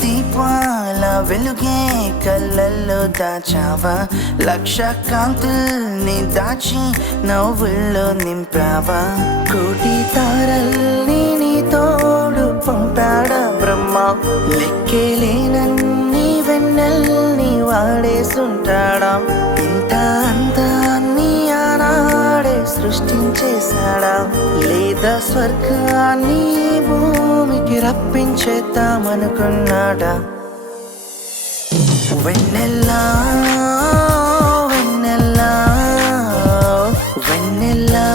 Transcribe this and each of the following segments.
దీపాల వెలుగే కళ్ళల్లో దాచావా, లక్ష కాంతుల్ని దాచి నవ్వుల్లో నింపావా, కోటి తారల్ని నీ తోడు పంపాడా బ్రహ్మ, లెక్కేలేనన్ని వెన్నెల్ని వాడేసుంటాడా, ఇంత అందాన్ని ఆనాడే సృష్టించేశాడా, లేదా స్వర్గాన్ని భూమికి రప్పించేద్దామనుకున్నాడా. వెన్నెల్లా వెన్నెల్లా వెన్నెల్లా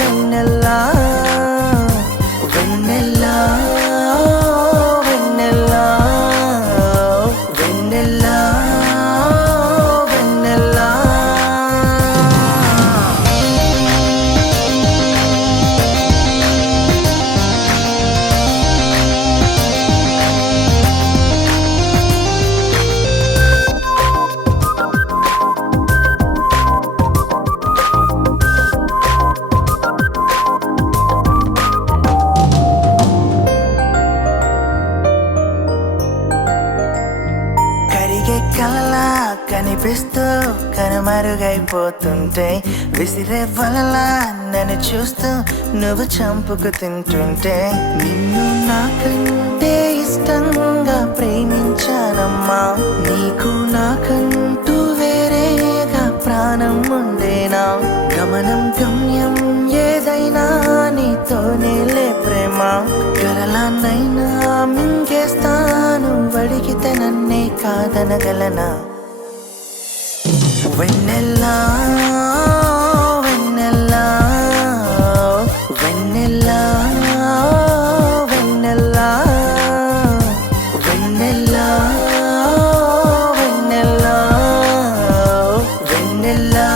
వెన్నెల్లా వెన్నెల్లా వెన్నెల్లా వెన్నెల్లా వెన్నెల్లా. కరిగే కలలా కనిపిస్తూ కనుమరుగైపోతుంటే, విసిరే వలలా నన్ను చూస్తూ నువ్వు చంపుకు తింటుంటే, నిన్ను నాకంటే ఇష్టంగా ప్రేమించానమ్మా, నీకు నాకంటూ వేరేగా ప్రాణం ఉండేనా, గమనం గమ్యం ఏదైనా నీతోనేలే ప్రేమ, కలలాన్నైనా మింగేస్తాను అడిగితే నన్నే కాదనగలనా. వెన్నెల్లా వెన్నెల్లా వెన్నెల్లా వెన్నెల్లా వెన్నెల్లా వెన్నెల్లా వెన్నెల్లా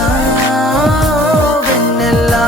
వెన్నెల్లా.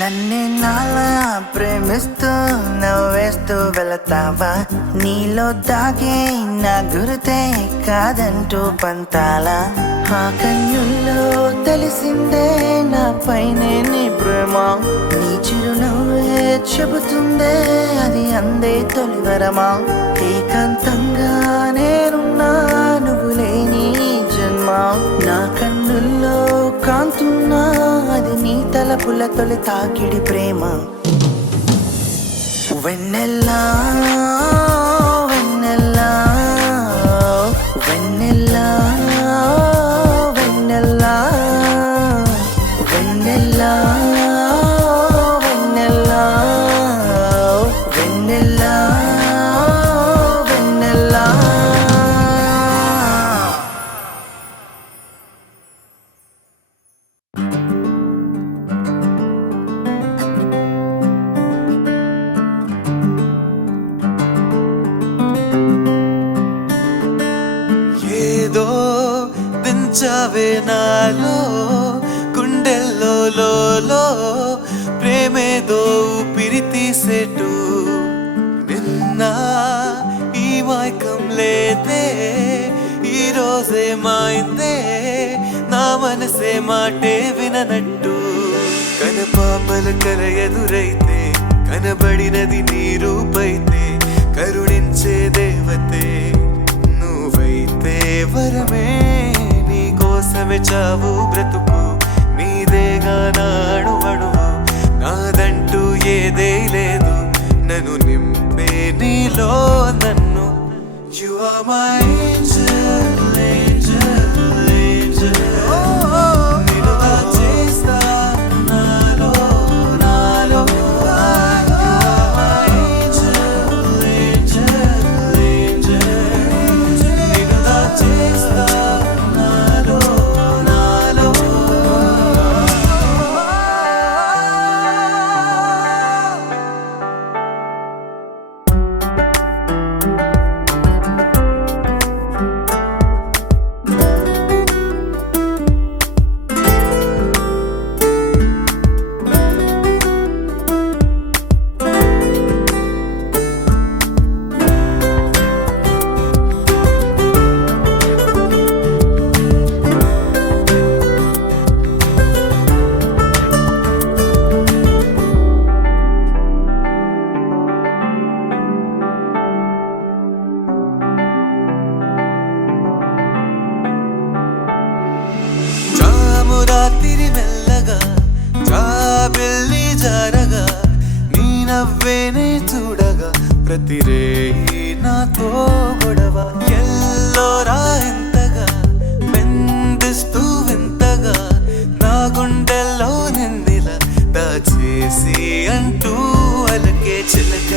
నన్నే నాలా ప్రేమిస్తూ నవ్వేస్తూ వెళతావా, నీలో దాగే నా గురుతే కాదంటూ పంతాలా, ఆ కన్నుల్లో తెలిసిందే నా పైనే నీ ప్రేమ, నీ చిరునవ్వే చెబుతుందే అది అందే తొలివరమా, ఏకాంతంగా నేనున్నా నువ్వు లేని జన్మ, నా కన్నుల్లో కాంతున్నా అది నీ తలపుల తొలి తాకిడి ప్రేమ. వెన్నెల్లా వెన్నెల్లా వెన్నెల్లా వెన్నెల్లా వెన్నెల్లా వెన్నెల్లా వెన్నెల్లా వెన్నెల్లా. ఏదో దించావే నాలో గుండెల్లో లో ప్రేమేదో ఊపిరి తీసేటు, నిన్న ఈ మైకం లేదే ఈ రోజే మాయిందే నా మనసే మాటే విననట్టు, కనపాపల కల ఎదురైతే కనబడినది నీ రూపైతే, కరుణించే దేవతే నువ్వైతే వరమే, నీ కోసమే చావు బ్రతుకు నీదేగా నాడు అణువు, నాదంటూ ఏదే లేదు నన్ను నింపే నీలో నన్ను. You are my angel, angel, angel. నిన్ను దాచేస్తా నాలో నాలో. You are my angel, angel, angel. ప్రతిరేయి నాతో గొడవ ఎల్లోరా ఎంతగా మెందిస్తూ వింతగా నా గుండెల్లో నిందిలా దాచేసి అంటూ అలకే చిలక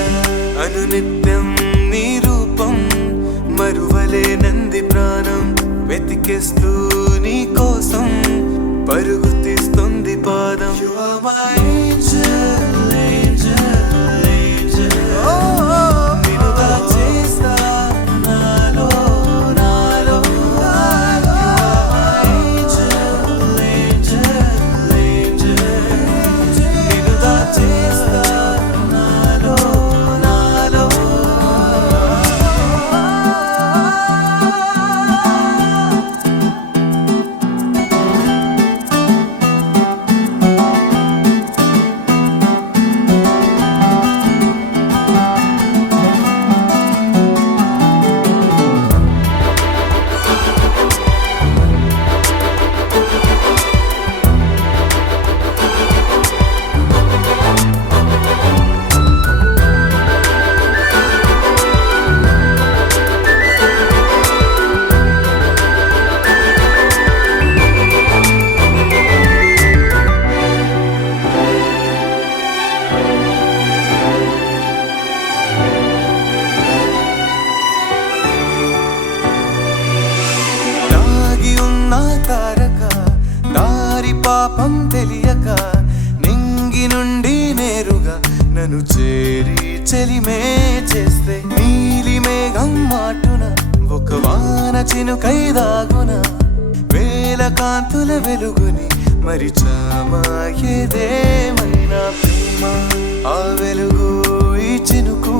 అనునిత్యం నీ రూపం మరువలే నంది ప్రాణం వెతికేస్తూ నీ కోసం పరుగు తీస్తుంది పాదం You are my angel, angel, angel. నిన్ను దాచేస్తా నాలో, నాలో. You are my angel, angel, angel. నిన్ను దాచేస్తా నాలో, నాలో. దాగి ఉన్న తారక దారి పాపం తెలియక నింగి నుండి నేరుగా నన్ను చేరి చెలిమే చేస్తే నీలి మేఘం మాటున ఒక వాన చినుకై దాగున వేల కాంతుల వెలుగుని మరిచామా ఏదేమైనా ప్రేమ ఆ వెలుగు ఈ చినుకు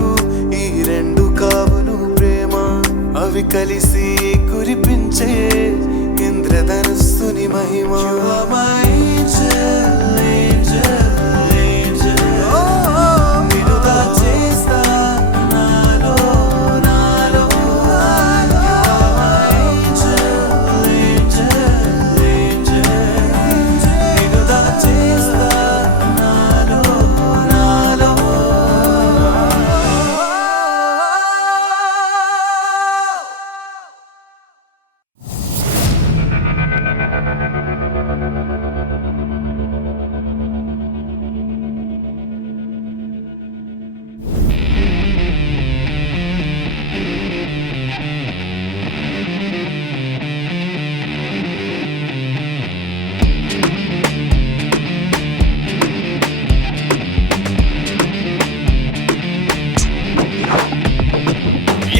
ఈ రెండు కావును ప్రేమ అవి కలిసి కురిపించే ఇంద్రధనుస్సుని మహిమ You are my angel, angel, angel. నిన్ను దాచేస్తా నాలో, నాలో. You are my angel, angel, angel. నిన్ను దాచేస్తా నాలో, నాలో.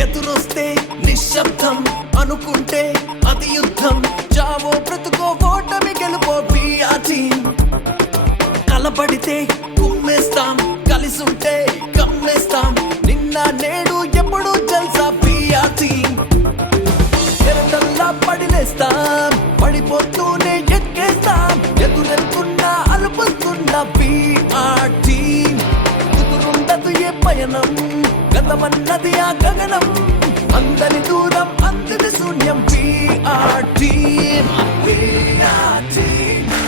ఎదురొస్తే నిశ్శబ్దం అనుకుంటే అది యుద్ధం చావో బ్రతుకో ఓటమి గెలుపో BRT కలబడితే కుమ్మేస్తాం కలిసుంటే కమ్మేస్తాం నిన్న నేడు ఎప్పుడు జల్సా BRT ఎరటల్లా పడిలేస్తాం పడిపోతూనే ఎక్కేస్తాం ఎదురెళ్తున్నా అలుపుతున్నా BRT కుదురుండదు ఏ పయనం గతమన్నది ఆ గగనం అందరి దూరం అందరి శూన్యం BRT BRT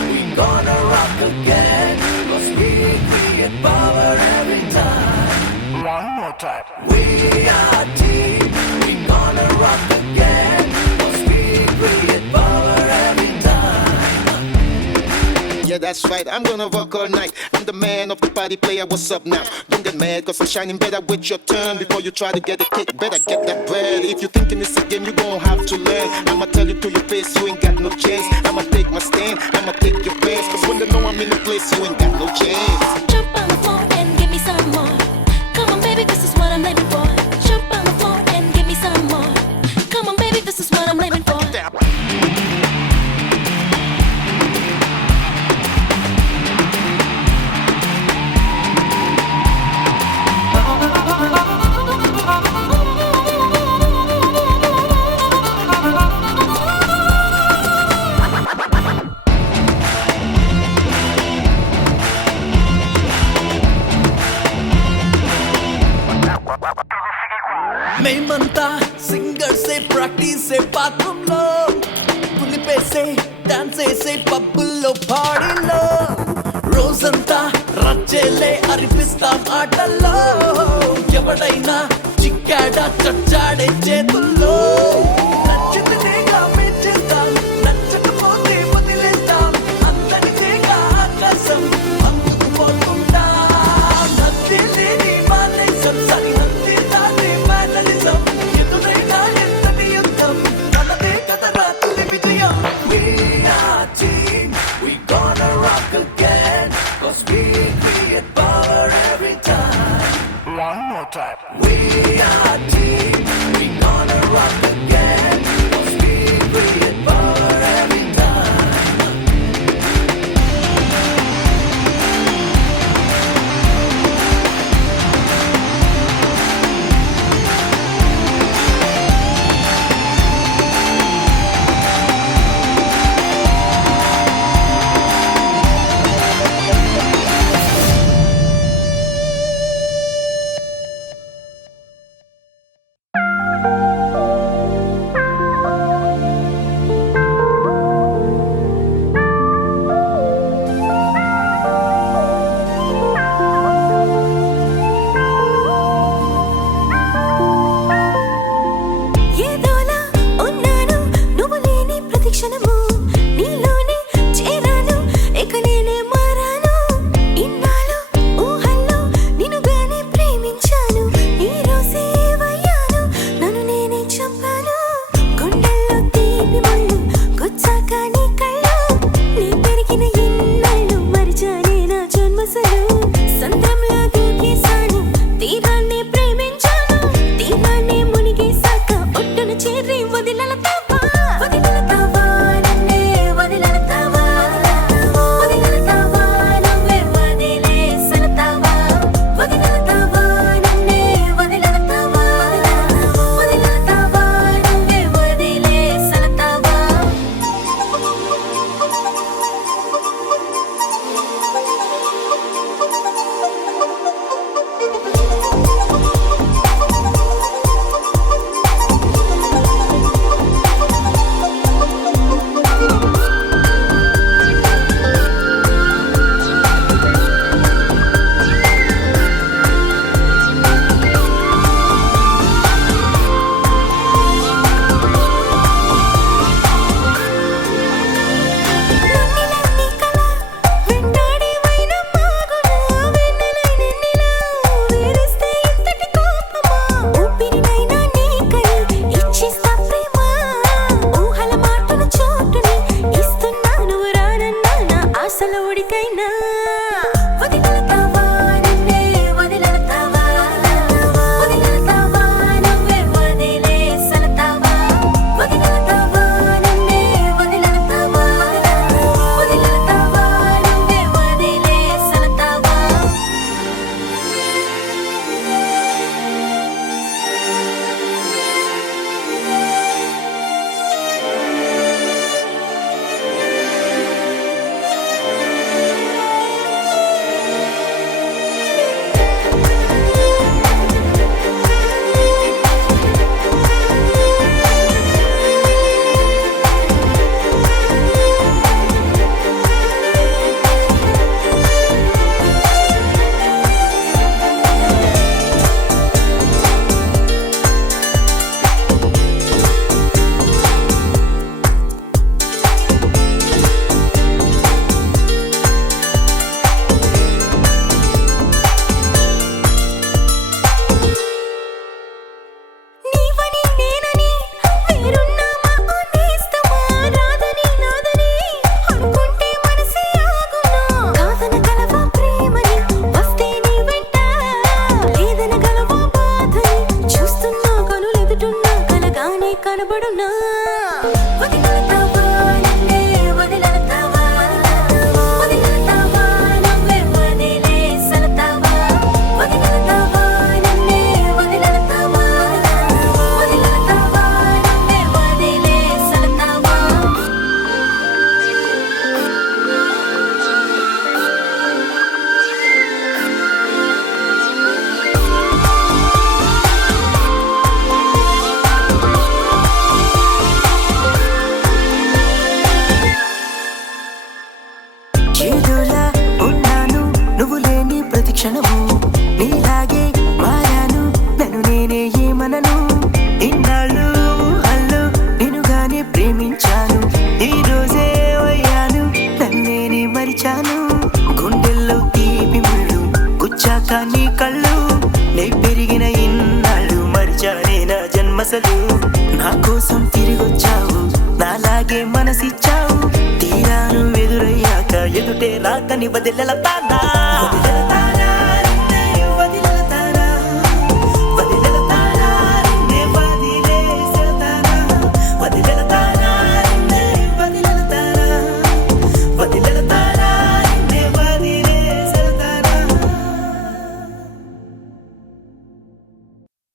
we gonna rock again 'cause we create power every time one more time BRT we gonna rock again 'cause we create power every time Yeah, that's right, I'm gonna work all night. I'm the man of the party player, what's up now? Don't get mad, cause I'm shining better with your turn. Before you try to get a kick, better get that bread. If you thinking it's a game, you gon' have to learn. I'ma tell you to your face, you ain't got no chance. I'ma take my stand, I'ma take your pants. Cause when they know I'm in the place, you ain't got no chance. Jump on the floor and give me some more. Come on, baby, this is what I'm living for. Jump on the floor and give me some more. Come on, baby, this is what I'm living for. మేమంతా singers practice bathroom లో కులిపేసే dance చేసే పబ్బుల్లో పాడీలో రోజంతా రచ్చేలే అరిపిస్తాం ఆటల్లో ఎవడైనా చిక్కాడా చచ్చాడే చేతుల్లో నచ్చితేగా మెచ్చేద్దాం నచ్చకపోతే వదిలేద్దాం అందరిదేగా ఆకాశం అందుకు పోతుంటాం నచ్చే లేని మానేసం సరిహద్దే దాటే మేనరిజం ఎదురైనా ఎంతటి యుద్ధం మనదే కదరా తొలి విజయం We are team, we gonna rock again 'cause we create power every time. One more time. We are team, we gonna rock again 'cause we create power every time. ఏదోలా ఉన్నాను నువ్వు లేని ప్రతి క్షణము నీలోనే చేరాను ఇక నేనే మారాను ఇన్నాళ్ళు ఊహల్లో నిన్నుగానే ప్రేమించాను ఈ రోజే వయ్యాను నన్ను నేనే చంపాను గుండెల్లో తీపి ముళ్ళు గుచ్చాక నీ కళ్ళు నీ పెరిగిన ఎన్నాళ్ళు మరిచానే నా జన్మసలు సంద్రంలో దూకేశాను తీరాన్ని ప్రేమించాను తీరాన్ని మునిగేశాక ఒట్టున చేరి వదిలెళ్తావా వదిలెళ్తావా నన్నే వదిలెళ్తావా వదిలెళ్తావా నువ్వే వదిలేసెళ్తావా వదిలెళ్తావా నన్నే వదిలెళ్తావా వదిలెళ్తావా నువ్వే వదిలేసెళ్తావా నన్నిలా కల వెంటాడే వైన మాగునా వెన్నెలై నిన్నిలా వేరిస్తే ఇంతటి కోపమా ఊపిరినైనా నీకని ఇచ్చేస్తా ప్రేమ ఊహల మాటల చోటుని ఇస్తున్నాను రానన్నా నా ఆశల ఉడికైనా వదిలెళ్తావా నన్నే వదిలెళ్తావా వదిలెళ్తావా నువ్వే వదిలేసెళ్తావా వదిలెళ్తావా నన్నే వదిలెళ్తావా వదిలెళ్తావా నువ్వే వదిలేసెళ్తావా నీవని నేనని వేరున్నామా అనేస్తమా రాదని నాదని అనుకుంటే మనసే ఆగునా కాదనగలవా ప్రేమని వస్తే నీ వెంట లేదనగలవా బాధని చూస్తున్నా కనులెదుటున్నా కలగానే కనబడునా వదిలెళ్తావా నన్నే వదిలెళ్తావా వదిలెళ్తావా నువ్వే వదిలేసెళ్తావా వదిలెళ్తావా నన్నే వదిలెళ్తావా వదిలెళ్తావా నువ్వే వదిలేసెళ్తావా అసలు నా కోసం తిరిగొచ్చావు నాలాగే మనసిచ్చావు తీరాను ఎదురయ్యాక ఎదుటే రాకని వదిలెలతానా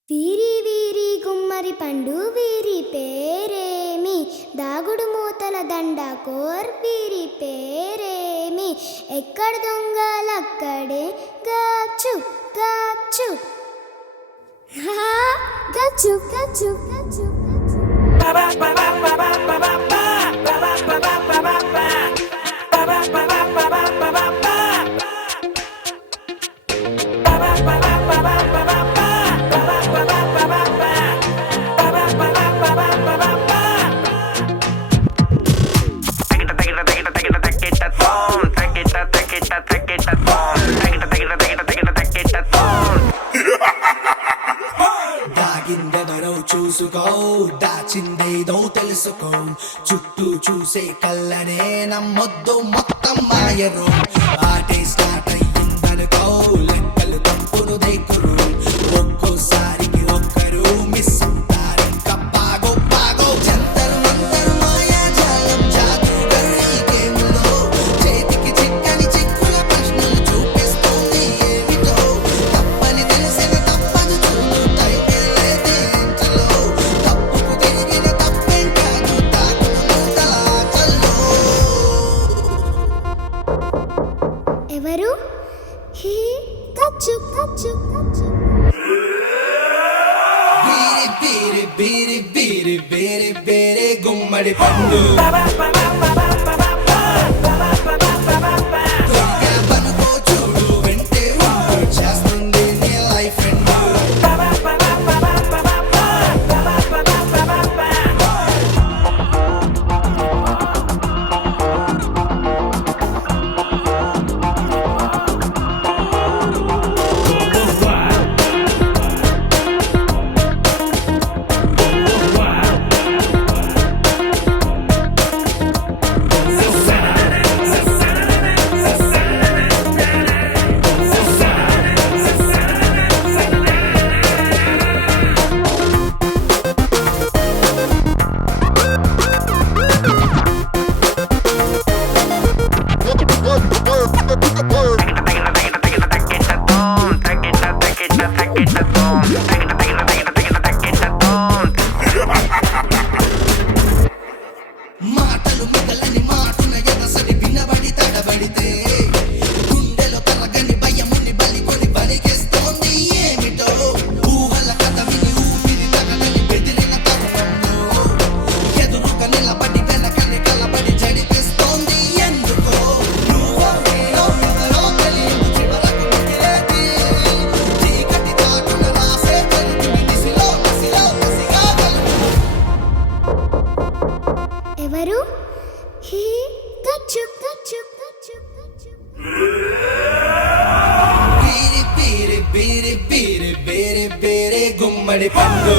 వీరి వీరి గుమ్మరి పండు వీరి పేరేమి దాగుడు మూతల దండ కోర్ వీరి పేరేమి ఎక్కడ దొంగలక్కడే గాచు గాచు గచ్చు గచ్చు గచ్చు దాగిందెవరో చూసుకో దాచిందేదో తెలుసుకో చుట్టూ చూసే కళ్ళనే నమ్మొద్దు మొత్తం మాయరు ఆటే స్టార్ట్ అయ్యిందనుకో లెక్కలు తప్పును దేకురు ఒక్కోసారికి ఒక్కరు మిస్ అవుతారు ఇంకా బాగో బాగో జంతరు మంతరు మాయాజాలం జాదుగరు ఈ గేములో చేతికి చిక్కని చిక్కుల ప్రశ్నలు చూపిస్తుంది ఏమిటో తప్పని తెలిసిన తప్పదు చూడు టైమే లేదు ఇంట్లో తప్పుకు తిరిగిన తప్పేం కాదు తాకుడు మూతలాచల్లో ఎవరు హే గచ్చు గచ్చు గచ్చు బీరి బీరి బీరి బీరి బీరి బీరి గుమ్మడి పండు పనుకో చూడు వెంటే ఉండు చేస్తుంది నీ లైఫ్ ఎండ్ మాటలు మిగలని మాటున ఎనసని వినబడి తడబడితే గుండెలో కలగని భయముని బలికొని బలిగేస్తోంది ఏమిటో ఊహల కథ విని ఊపిరి తగలని బెదిరిన తరుణంలో ఎదురుగా నిలబడి వెనకని కలబడి జడిపిస్తోంది ఎందుకో నువ్వో నేనో ఎవరో తెలియదు చివరకు మిగిలేది చీకటి చాటున రాసే చరితిని దిశలో కసిగా కలుపు ఎవరు హే గచ్చు గచ్చు గచ్చు గచ్చు బీరి బీరి బీరి బీరి బీరి బీరి గుమ్మడి పండు